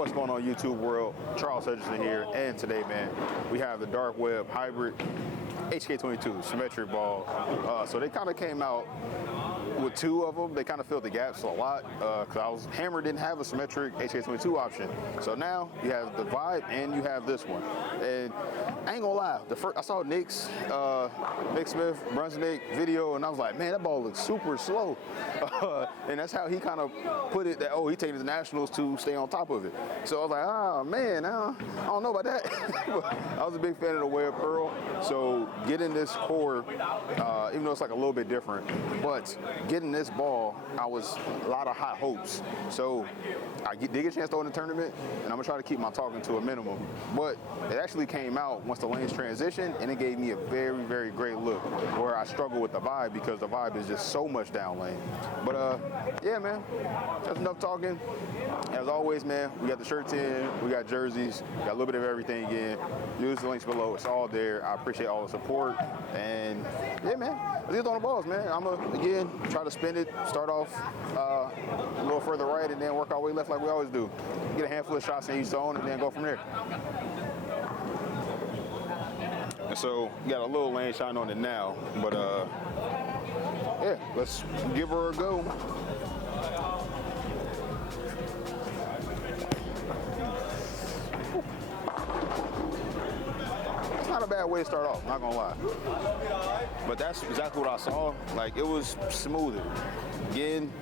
What's going on, YouTube world? Charles Hutchinson here, and today, man, we have the Dark Web Hybrid HK-22 symmetric ball. So they kind of came out with two of them. They kind of filled the gaps a lot because Hammer didn't have a symmetric HK-22 option. So now you have the Vibe and you have this one. And I ain't gonna lie, I saw Nick Smith, Brunswick video, and I was like, man, that ball looks super slow. And that's how he kind of put it, that, oh, he taking the Nationals to stay on top of it. So I was like, oh man, I don't know about that. I was a big fan of the Web Pearl. So getting this core, even though it's like a little bit different, but getting this ball, I was a lot of high hopes. So I did get a chance to throw in the tournament, and I'm gonna try to keep my talking to a minimum. But it actually came out once the lanes transitioned, and it gave me a very, very great look where I struggle with the Vibe because the Vibe is just so much down lane. But yeah, man, that's enough talking. As always, man, we got the shirts in, we got jerseys, we got a little bit of everything in. Use the links below, it's all there. I appreciate all the support, and yeah, man, let's get on the balls, man. I'm gonna, again, try to spin it, start off a little further right, and then work our way left like we always do. Get a handful of shots in each zone, and then go from there. And so, got a little lane shine on it now, but yeah, let's give her a go. Not a bad way to start off, not gonna lie. But that's exactly what I saw. Like, it was smoother. Again,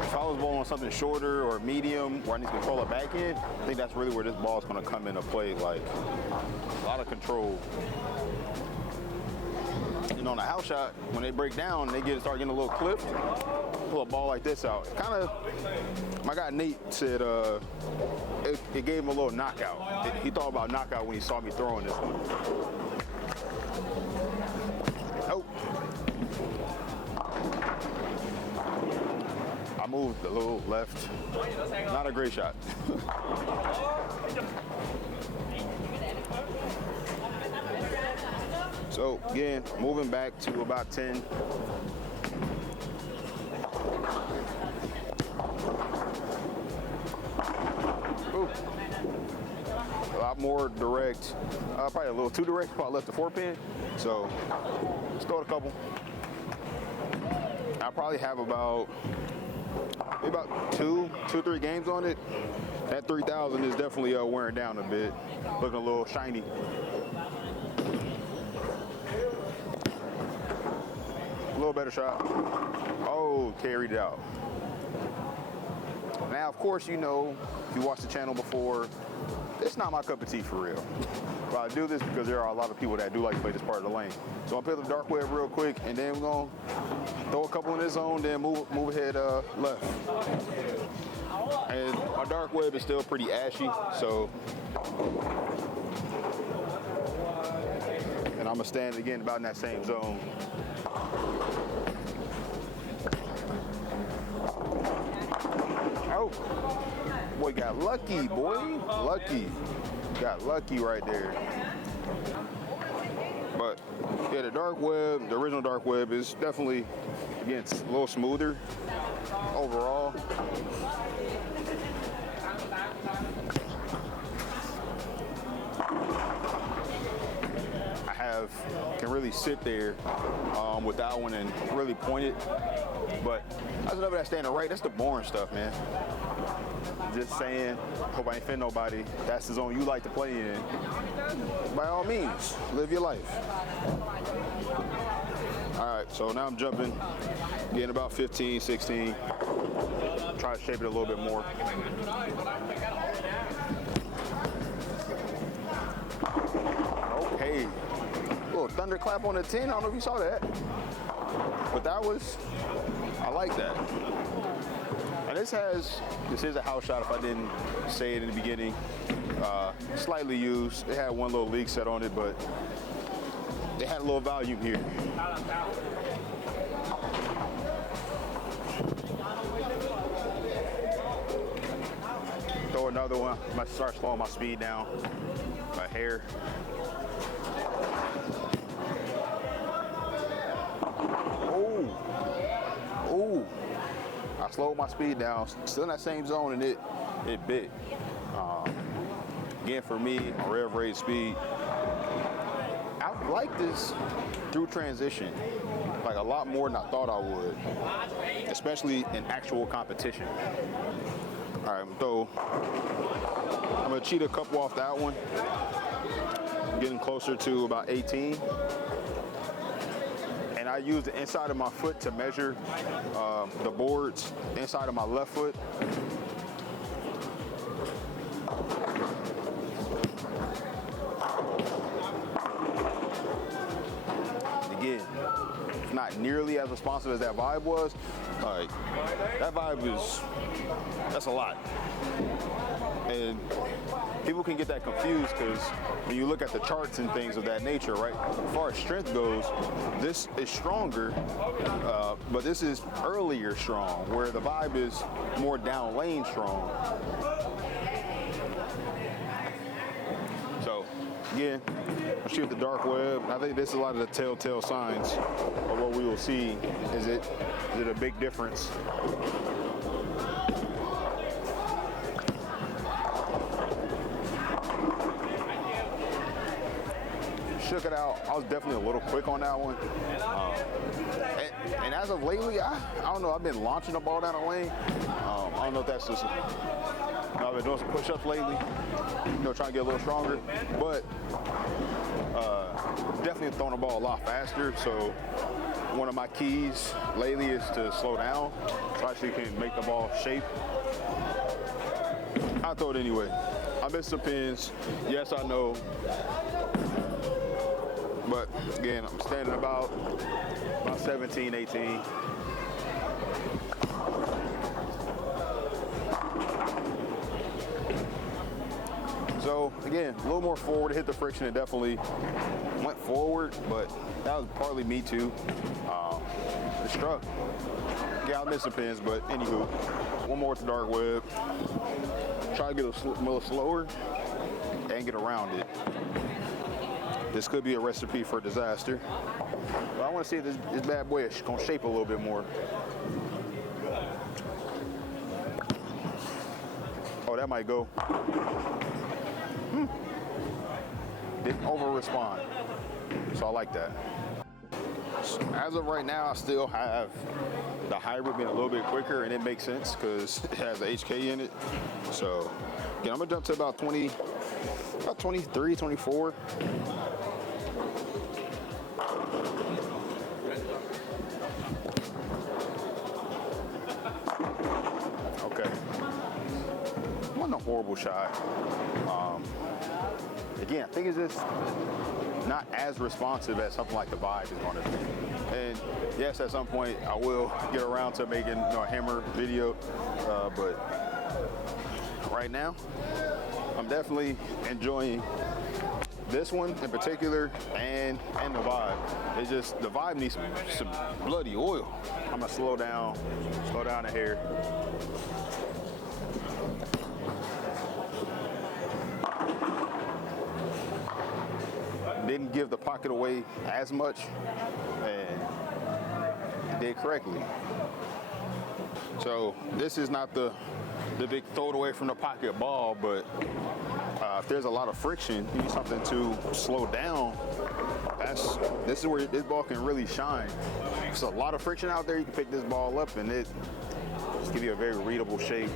if I was bowling on something shorter or medium where I need to control a back end, I think that's really where this ball is gonna come into play. Like, a lot of control. And on a house shot, when they break down, they start getting a little clipped. Pull a ball like this out. Kind of, my guy Nate said it gave him a little knockout. He thought about knockout when he saw me throwing this one. Oh. I moved a little left. Not a great shot. So again, moving back to about 10. Ooh. A lot more direct, probably a little too direct, probably left the 4-pin. So let's throw it a couple. I probably have maybe about two, 3 games on it. That 3000 is definitely wearing down a bit, looking a little shiny. A little better shot. Oh, carried it out. Now, of course, you know, if you watched the channel before, it's not my cup of tea for real. But I do this because there are a lot of people that do like to play this part of the lane. So I'll pick up the Dark Web real quick, and then we're gonna throw a couple in this zone, then move ahead left. And my Dark Web is still pretty ashy, so. And I'm gonna stand again about in that same zone. Oh, boy, got lucky, boy. Lucky. Got lucky right there. But yeah, the Dark Web, the original Dark Web is definitely, again, it's a little smoother overall. Can really sit there with that one and really point it. But that's enough of that standing right. That's the boring stuff, man. Just saying, hope I ain't offend nobody. That's the zone you like to play in. By all means, live your life. All right, so now I'm jumping, getting about 15, 16. Try to shape it a little bit more. Okay. A little thunderclap on the 10. I don't know if you saw that. But that was, I like that. And this is a house shot if I didn't say it in the beginning. Slightly used. It had one little leak set on it, but it had a little volume here. Throw another one. I might start slowing my speed down a hair. Oh, I slowed my speed down. Still in that same zone, and it bit. Again, for me, on rev rate speed, I like this through transition, like a lot more than I thought I would, especially in actual competition. All right, I'm gonna cheat a couple off that one. Getting closer to about 18. And I use the inside of my foot to measure the boards, inside of my left foot. Again, not nearly as responsive as that vibe was. Like, that vibe that's a lot. And people can get that confused because when you look at the charts and things of that nature, right? As far as strength goes, this is stronger, but this is earlier strong, where the vibe is more down lane strong. So, again, I shoot the dark web. I think this is a lot of the telltale signs of what we will see. Is it a big difference? Shook it out. I was definitely a little quick on that one. And as of lately, I don't know, I've been launching the ball down the lane. I don't know if that's just, I've been doing some push-ups lately, trying to get a little stronger, but definitely throwing the ball a lot faster. So one of my keys lately is to slow down so I actually can make the ball shape. I throw it anyway. I missed some pins. Yes, I know. But again, I'm standing about 17, 18. So again, a little more forward to hit the friction. It definitely went forward, but that was partly me too. It struck. Yeah, I missed some pins, but anywho, one more to dark web. Try to get a little slower and get around it. This could be a recipe for disaster. But I want to see if this bad boy is gonna shape a little bit more. Oh, that might go. Didn't over-respond. So I like that. So as of right now, I still have the hybrid being a little bit quicker, and it makes sense because it has the HK in it. So again, I'm gonna jump to about 23, 24. Okay. Wasn't a horrible shot. Again, I think it's just not as responsive as something like the Vibe is going to be. And yes, at some point I will get around to making a hammer video, but right now I'm definitely enjoying this one in particular and the Vibe. It's just the Vibe needs some bloody oil. I'm gonna slow down the hair. Didn't give the pocket away as much and did correctly. So this is not the big throw it away from the pocket ball, but if there's a lot of friction, you need something to slow down. This is where this ball can really shine. If there's a lot of friction out there, you can pick this ball up and it just give you a very readable shape.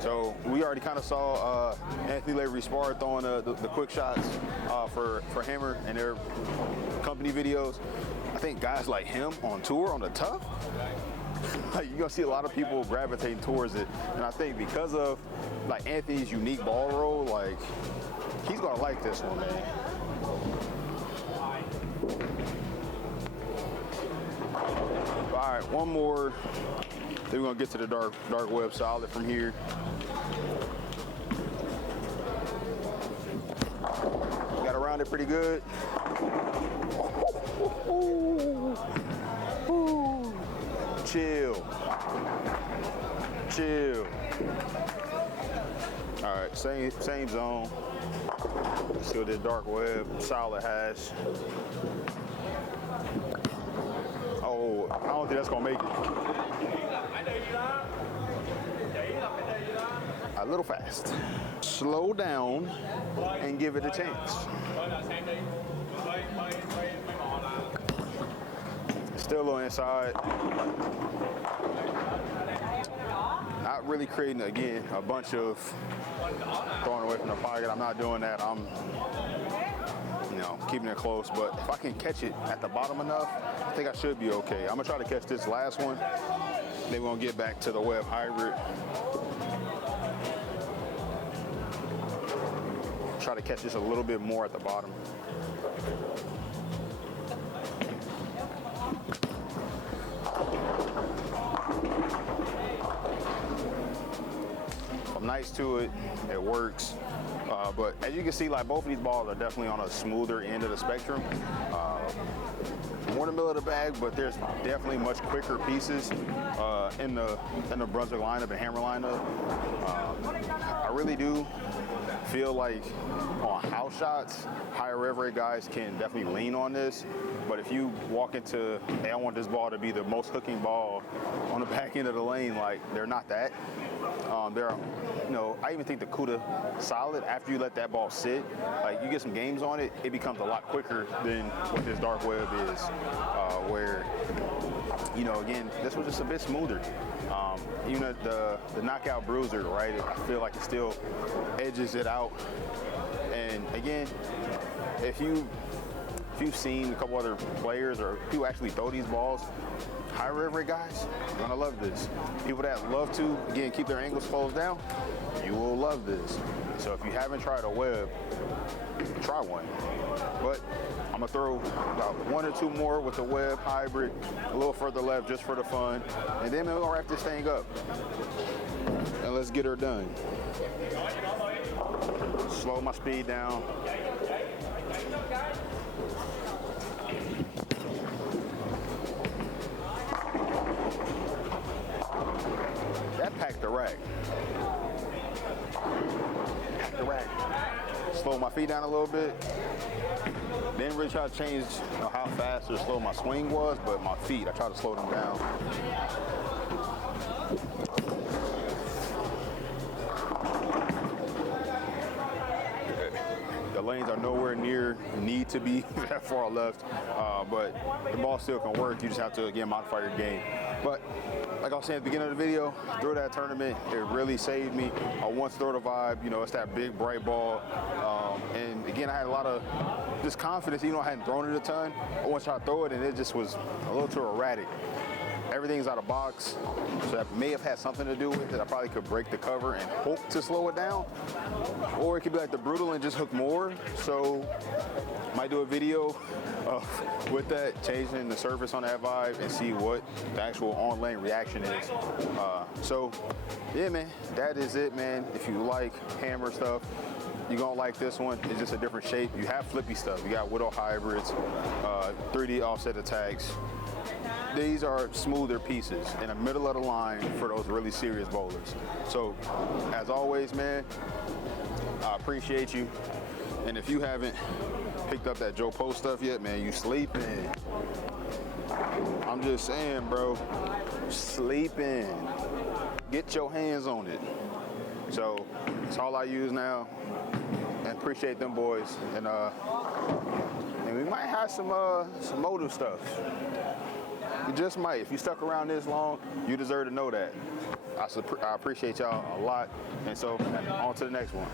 So we already kind of saw Anthony Lavery Spar throwing the quick shots for Hammer and their company videos. I think guys like him on tour, on the tough, like you're gonna see a lot of people gravitating towards it. And I think because of like Anthony's unique ball roll, like he's gonna like this one, man. All right, one more. Then we're gonna get to the dark web solid from here. Got around it pretty good. Chill. All right, same zone. Still did dark web, solid hash. Oh. think that's gonna make it. A little fast. Slow down and give it a chance. Still a little inside. Not really creating, again, a bunch of throwing away from the pocket. I'm not doing that. I'm, keeping it close. But if I can catch it at the bottom enough, I think I should be okay. I'm gonna try to catch this last one. Then we're gonna get back to the web hybrid. Try to catch this a little bit more at the bottom. I'm nice to it, it works. But as you can see, like both of these balls are definitely on a smoother end of the spectrum. More in the middle of the bag, but there's definitely much quicker pieces in the Brunswick lineup and Hammer lineup. I really do feel like on house shots, higher rev rate guys can definitely lean on this. But if you walk into, hey, I want this ball to be the most hooking ball on the back end of the lane, like they're not that. There are, I even think the CUDA solid, after you let that ball sit, like you get some games on it, it becomes a lot quicker than what this dark web is, where, again, this was just a bit smoother. Even the knockout bruiser, right? I feel like it still edges it out. And again, if you've seen a couple other players or people actually throw these balls, high rev rate guys, you're gonna love this. People that love to, again, keep their angles closed down, you will love this. So if you haven't tried a web, try one. But I'm gonna throw about one or two more with the web hybrid, a little further left just for the fun, and then we're gonna wrap this thing up. And let's get her done. Slow my speed down. That packed the rack. Packed the rack. Slow my feet down a little bit. Didn't really try to change how fast or slow my swing was, but my feet, I tried to slow them down. The lanes are nowhere near need to be that far left, but the ball still can work. You just have to, again, modify your game. But like I was saying at the beginning of the video, through that tournament, it really saved me. I once throw the vibe, it's that big, bright ball. And again, I had a lot of just confidence, I hadn't thrown it a ton. I once tried to throw it, and it just was a little too erratic. Everything's out of box, so that may have had something to do with it. I probably could break the cover and hope to slow it down. Or it could be like the Brutal and just hook more. So might do a video with that, changing the surface on that vibe and see what the actual on-lane reaction is. So yeah, man, that is it, man. If you like hammer stuff, you're gonna like this one. It's just a different shape. You have flippy stuff. You got Widow hybrids, 3D offset attacks. These are smoother pieces in the middle of the line for those really serious bowlers. So, as always, man, I appreciate you. And if you haven't picked up that Joe Post stuff yet, man, you sleeping. I'm just saying, bro, sleeping. Get your hands on it. So, it's all I use now. And appreciate them boys. And we might have some motive stuff. You just might. If you stuck around this long, you deserve to know that. I appreciate y'all a lot. And so, on to the next one.